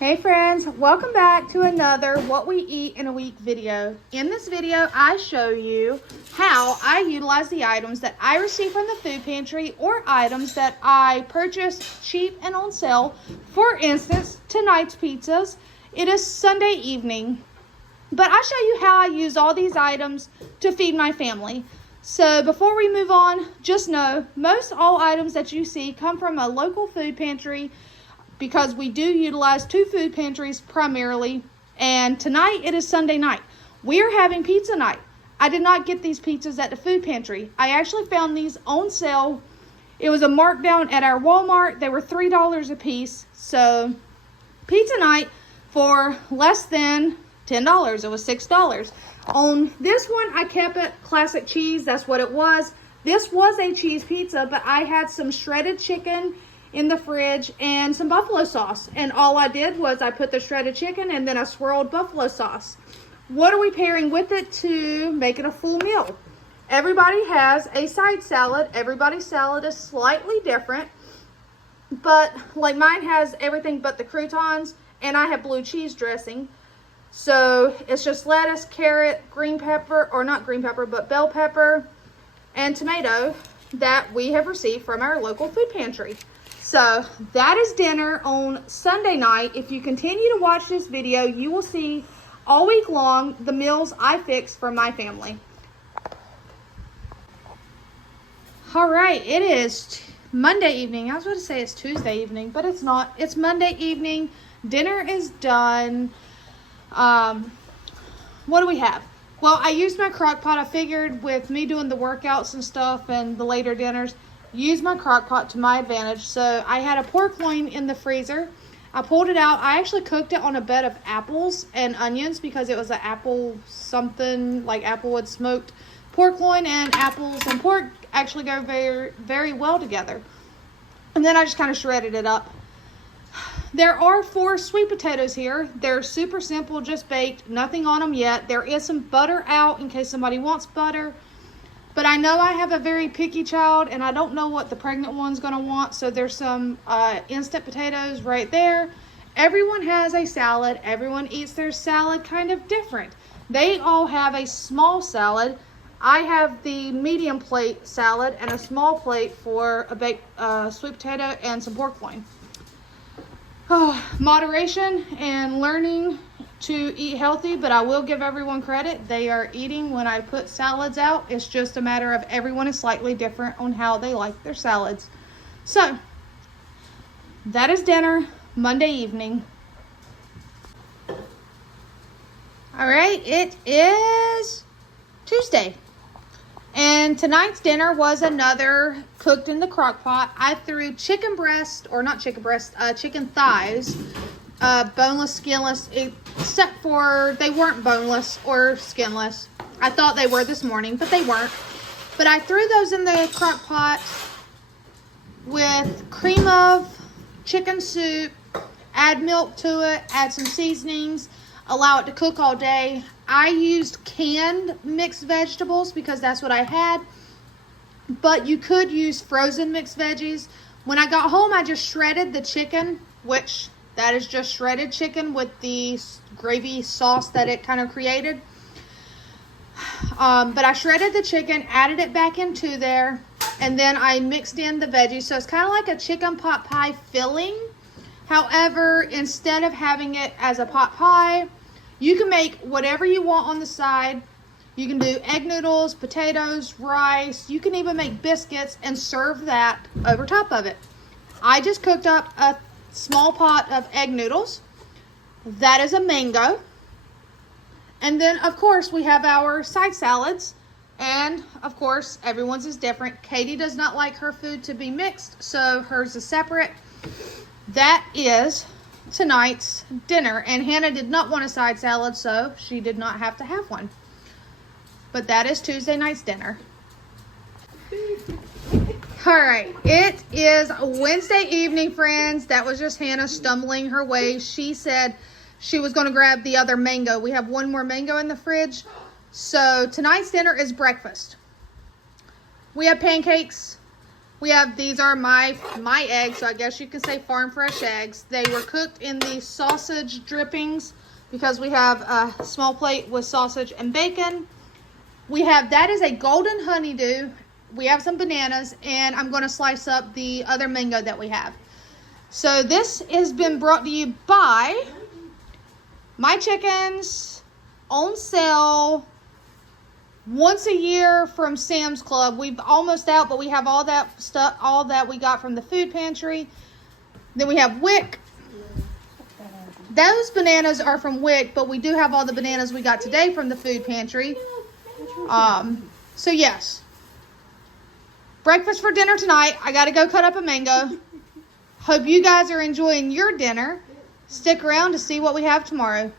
Hey friends, welcome back to another What We Eat in a Week video. In this video, I show you how I utilize the items that I receive from the food pantry or items that I purchase cheap and on sale. For instance, tonight's pizzas. It is Sunday evening, but I show you how I use all these items to feed my family. So before we move on, just know most all items that you see come from a local food pantry, because we do utilize two food pantries primarily. And tonight it is Sunday night. We are having pizza night. I did not get these pizzas at the food pantry. I actually found these on sale. It was a markdown at our Walmart. They were $3 a piece. So pizza night for less than $10. It was $6. On this one, I kept it classic cheese. That's what it was. This was a cheese pizza, but I had some shredded chicken in the fridge and some buffalo sauce, and all I did was I put the shredded chicken and then I swirled buffalo sauce. What are we pairing with it to make it a full meal? Everybody has a side salad. Everybody's salad is slightly different, but like mine has everything but the croutons, and I have blue cheese dressing. So it's just lettuce, carrot, green pepper, or not green pepper, but bell pepper and tomato that we have received from our local food pantry. So that is dinner on Sunday night. If you continue to watch this video, you will see all week long the meals I fix for my family. All right, it is Monday evening. I was going to say it's Tuesday evening, but it's not. It's Monday evening. Dinner is done. What do we have? Well, I used my crock pot. I figured with me doing the workouts and stuff and the later dinners, use my crock pot to my advantage. So I had a pork loin in the freezer. I pulled it out. I actually cooked it on a bed of apples and onions because it was an apple something, like applewood smoked pork loin, and apples and pork actually go very, very well together. And then I just kind of shredded it up. There are 4 sweet potatoes here. They're super simple, just baked, nothing on them yet. There is some butter out in case somebody wants butter. But I know I have a very picky child, and I don't know what the pregnant one's going to want. So there's some instant potatoes right there. Everyone has a salad. Everyone eats their salad kind of different. They all have a small salad. I have the medium plate salad and a small plate for a baked sweet potato and some pork loin. Moderation and learning to eat healthy, but I will give everyone credit. They are eating when I put salads out. It's just a matter of everyone is slightly different on how they like their salads. So that is dinner Monday evening. All right, it is Tuesday. And tonight's dinner was another cooked in the crock pot. I threw chicken breast, or not chicken breast, chicken thighs, boneless, skinless, except for they weren't boneless or skinless. I thought they were this morning, but they weren't. But I threw those in the crock pot with cream of chicken soup, add milk to it, add some seasonings, allow it to cook all day. I used canned mixed vegetables because that's what I had, but you could use frozen mixed veggies. When I got home, I just shredded the chicken, which that is just shredded chicken with the gravy sauce that it kind of created. But I shredded the chicken, added it back into there, and then I mixed in the veggies. So it's kind of like a chicken pot pie filling. However, instead of having it as a pot pie, you can make whatever you want on the side. You can do egg noodles, potatoes, rice. You can even make biscuits and serve that over top of it. I just cooked up a small pot of egg noodles. That is a mango. And then, of course, we have our side salads. And, of course, everyone's is different. Katie does not like her food to be mixed, so hers is separate. That is tonight's dinner, and Hannah did not want a side salad, so she did not have to have one. But that is Tuesday night's dinner. All right, it is Wednesday evening, friends. That was just Hannah stumbling her way. She said she was going to grab the other mango. We have one more mango in the fridge. So tonight's dinner is breakfast. We have pancakes. These are my eggs, so I guess you could say farm fresh eggs. They were cooked in the sausage drippings because we have a small plate with sausage and bacon. That is a golden honeydew. We have some bananas, and I'm going to slice up the other mango that we have. So this has been brought to you by My Chickens, on sale once a year from Sam's Club. We've almost out, but we have all that stuff, all that we got from the food pantry. Then we have Wick. Those bananas are from Wick, but we do have all the bananas we got today from the food pantry. So yes, breakfast for dinner tonight. I got to go cut up a mango. Hope you guys are enjoying your dinner. Stick around to see what we have tomorrow.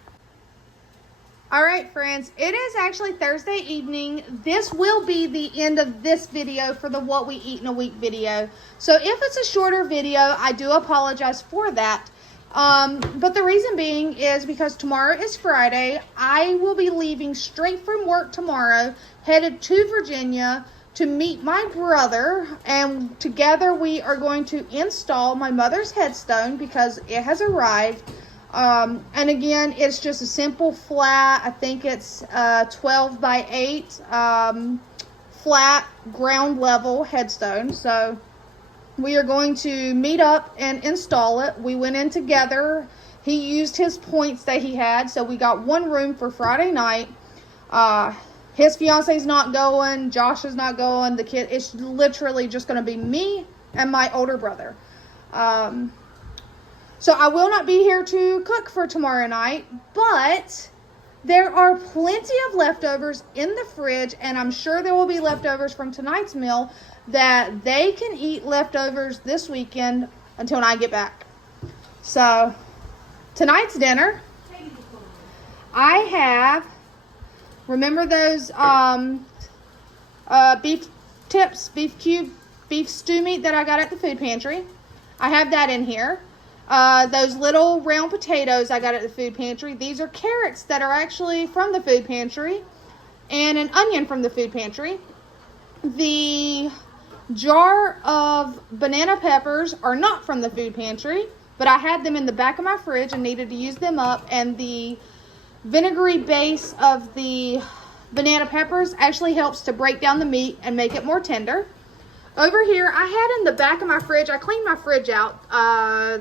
All right, friends, it is actually Thursday evening. This will be the end of this video for the What We Eat in a Week video. So if it's a shorter video, I do apologize for that. But the reason being is because tomorrow is Friday. I will be leaving straight from work tomorrow, headed to Virginia to meet my brother, and together we are going to install my mother's headstone because it has arrived. And again, it's just a simple flat, I think it's 12 by 8 flat ground level headstone. So we are going to meet up and install it. We went in together. He used his points that he had, so we got one room for Friday night. His fiance's not going, Josh is not going, the kid, it's literally just going to be me and my older brother. So I will not be here to cook for tomorrow night, but there are plenty of leftovers in the fridge, and I'm sure there will be leftovers from tonight's meal that they can eat leftovers this weekend until I get back. So tonight's dinner, I have, remember those beef tips, beef cube, beef stew meat that I got at the food pantry? I have that in here. Those little round potatoes I got at the food pantry. These are carrots that are actually from the food pantry, and an onion from the food pantry. The jar of banana peppers are not from the food pantry, but I had them in the back of my fridge and needed to use them up, and the vinegary base of the banana peppers actually helps to break down the meat and make it more tender. Over here, I had in the back of my fridge, I cleaned my fridge out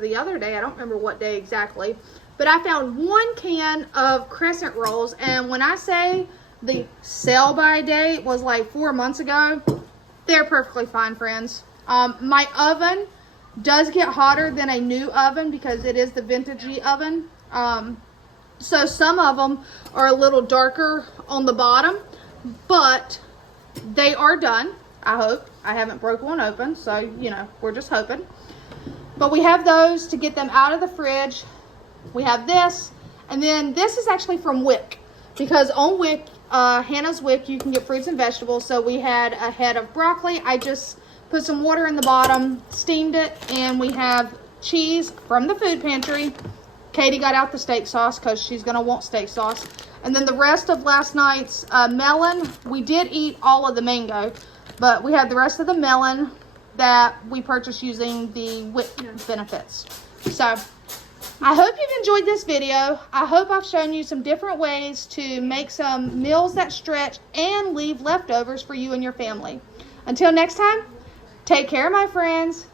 the other day. I don't remember what day exactly. But I found one can of crescent rolls. And when I say the sell-by date was like 4 months ago, they're perfectly fine, friends. My oven does get hotter than a new oven because it is the vintagey oven. So some of them are a little darker on the bottom, but they are done, I hope. I haven't broke one open, so, you know, we're just hoping. But we have those to get them out of the fridge. We have this, and then this is actually from Wick, because on Wick, Hannah's Wick, you can get fruits and vegetables. So we had a head of broccoli. I just put some water in the bottom, steamed it, and we have cheese from the food pantry. Katie got out the steak sauce because she's going to want steak sauce. And then the rest of last night's melon, we did eat all of the mango, but we had the rest of the melon that we purchased using the WIC benefits. So I hope you've enjoyed this video. I hope I've shown you some different ways to make some meals that stretch and leave leftovers for you and your family. Until next time, take care, my friends.